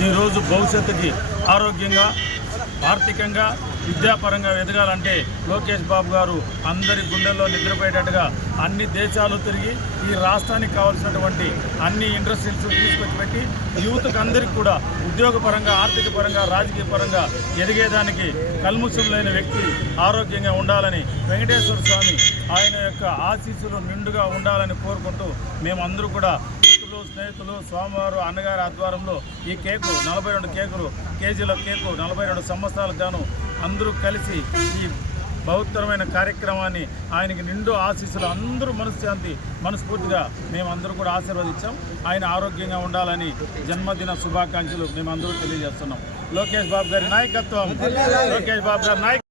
ఈరోజు భవిష్యత్తుకి ఆరోగ్యంగా ఆర్థికంగా విద్యాపరంగా ఎదగాలంటే లోకేష్ బాబు గారు అందరి గుండెల్లో నిద్రపోయేటట్టుగా అన్ని దేశాలు తిరిగి ఈ రాష్ట్రానికి కావాల్సినటువంటి అన్ని ఇండస్ట్రీస్ తీసుకొచ్చి పెట్టి యూత్కి అందరికీ కూడా ఉద్యోగపరంగా ఆర్థిక పరంగా రాజకీయ పరంగా ఎదిగేదానికి కల్ముసులైన వ్యక్తి ఆరోగ్యంగా ఉండాలని వెంకటేశ్వర స్వామి ఆయన యొక్క ఆశీస్సులు నిండుగా ఉండాలని కోరుకుంటూ మేమందరూ కూడా స్నేహితులు స్వామివారు అన్నగారి ఆధ్వర్యంలో ఈ కేకు నలభై రెండు కేకులు కేజీల కేకు నలభై రెండు సంవత్సరాలకు గాను అందరూ కలిసి ఈ బహుత్తరమైన కార్యక్రమాన్ని ఆయనకి నిండు ఆశీస్సులు అందరూ మనశ్శాంతి మనస్ఫూర్తిగా మేమందరూ కూడా ఆశీర్వదించాం. ఆయన ఆరోగ్యంగా ఉండాలని జన్మదిన శుభాకాంక్షలు మేమందరూ తెలియజేస్తున్నాం. లోకేష్ బాబు గారి నాయకత్వం. లోకేష్ బాబు గారి నాయకత్వం.